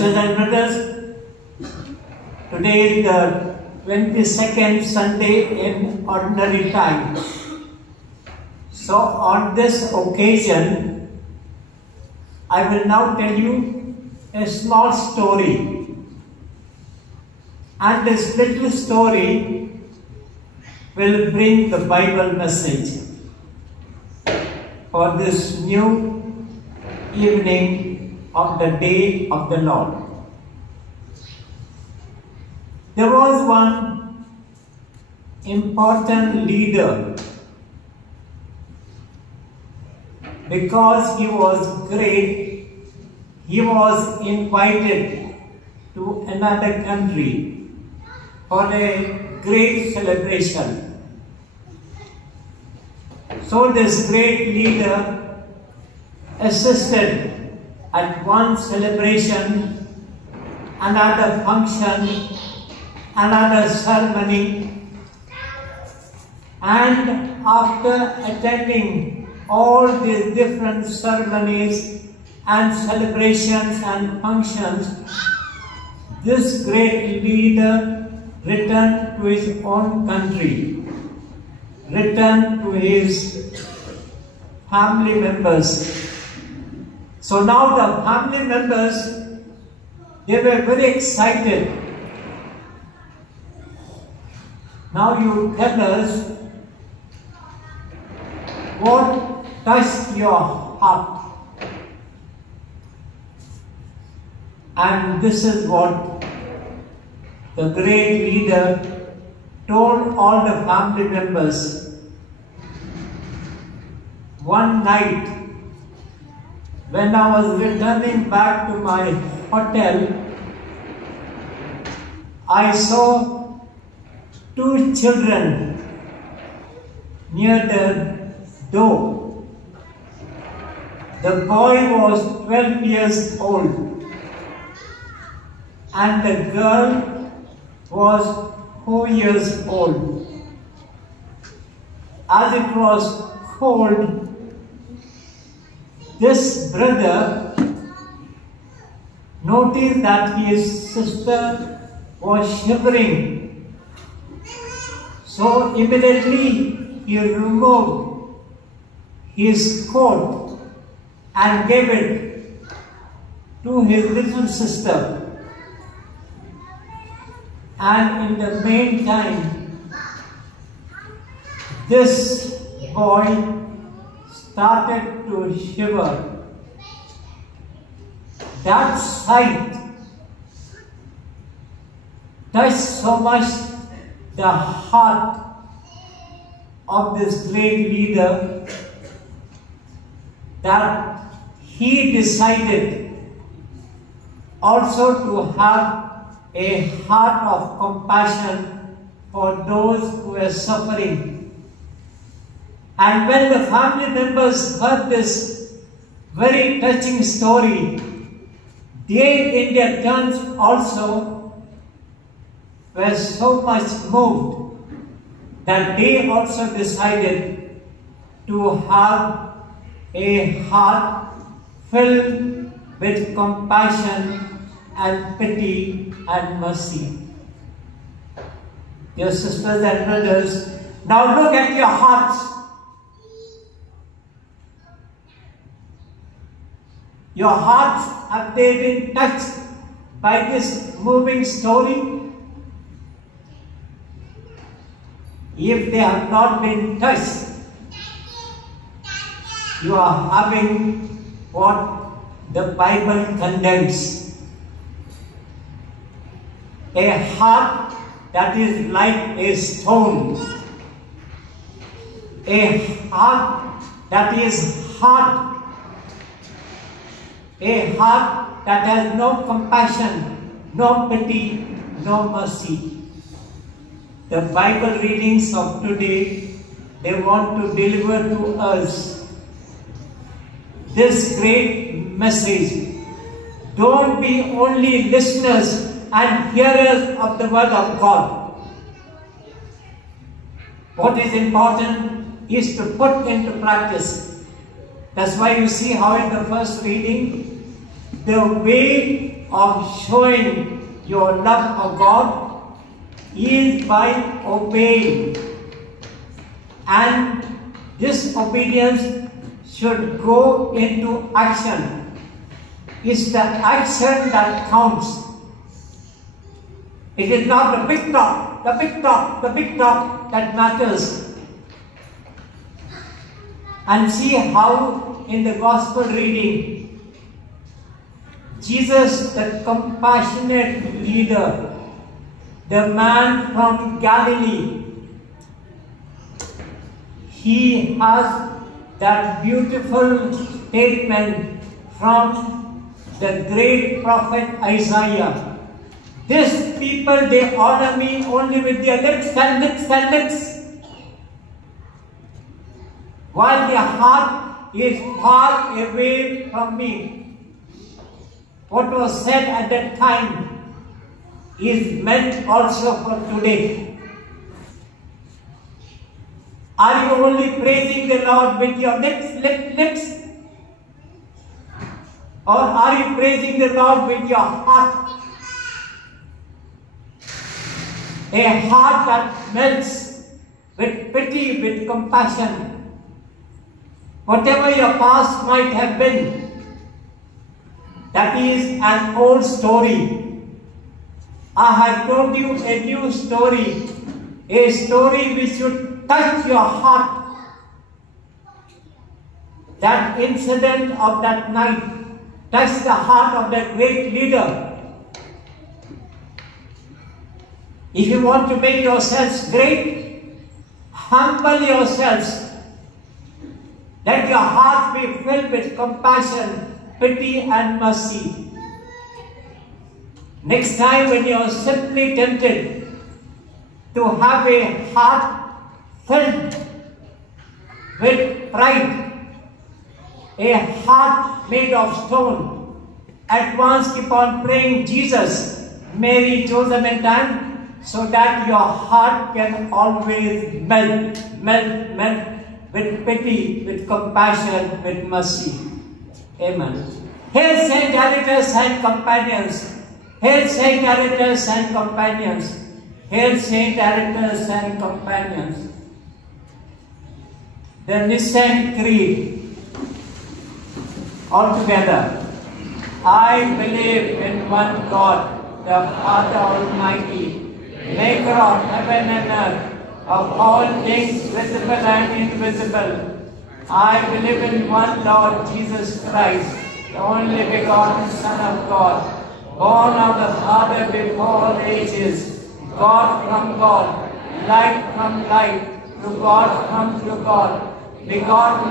Sisters and brothers, today is the 22nd Sunday in ordinary time. So on this occasion, I will now tell you a small story. And this little story will bring the Bible message for this new evening of the day of the Lord. There was one important leader. Because he was great, he was invited to another country for a great celebration. So this great leader assisted at one celebration, another function, another ceremony, and after attending all these different ceremonies and celebrations and functions, this great leader returned to his own country, returned to his family members. So now the family members, they were very excited. Now you tell us what touched your heart. And this is what the great leader told all the family members. One night, when I was returning back to my hotel, I saw two children near the door. The boy was 12 years old and the girl was 4 years old. As it was cold, this brother noticed that his sister was shivering. So immediately he removed his coat and gave it to his little sister. And in the meantime, this boy started to shiver. That sight touched so much the heart of this great leader that he decided also to have a heart of compassion for those who were suffering. And when the family members heard this very touching story, they in their turns also were so much moved that they also decided to have a heart filled with compassion and pity and mercy. Dear sisters and brothers, now look at your hearts. Your hearts, have they been touched by this moving story? If they have not been touched, you are having what the Bible condemns. A heart that is like a stone. A heart that is hard. A heart that has no compassion, no pity, no mercy. The Bible readings of today, they want to deliver to us this great message. Don't be only listeners and hearers of the word of God. What is important is to put into practice. That's why you see how in the first reading, the way of showing your love for God is by obeying. And this obedience should go into action. It's the action that counts. It is not the big talk that matters. And see how in the gospel reading, Jesus, the compassionate leader, the man from Galilee, he has that beautiful statement from the great prophet Isaiah. These people, they honor me only with their lips and lips and lips, while their heart is far away from me. What was said at that time is meant also for today. Are you only praising the Lord with your lips? Or are you praising the Lord with your heart? A heart that melts with pity, with compassion. Whatever your past might have been, that is an old story. I have told you a new story, a story which should touch your heart. That incident of that night touched the heart of that great leader. If you want to make yourselves great, humble yourselves. Let your heart be filled with compassion, pity and mercy. Next time when you are simply tempted to have a heart filled with pride, a heart made of stone, at once keep on praying Jesus, Mary, Joseph and Dan, so that your heart can always melt with pity, with compassion, with mercy. Amen. Hail Saint Aretas and companions. Hail Saint Aretas and companions. Hail Saint Aretas and companions. The Nicene Creed. All together. I believe in one God, the Father Almighty, maker of heaven and earth, of all things visible and invisible. I believe in one Lord Jesus Christ, the only begotten Son of God, born of the Father before all ages, God from God, light from light, through God come through God, begotten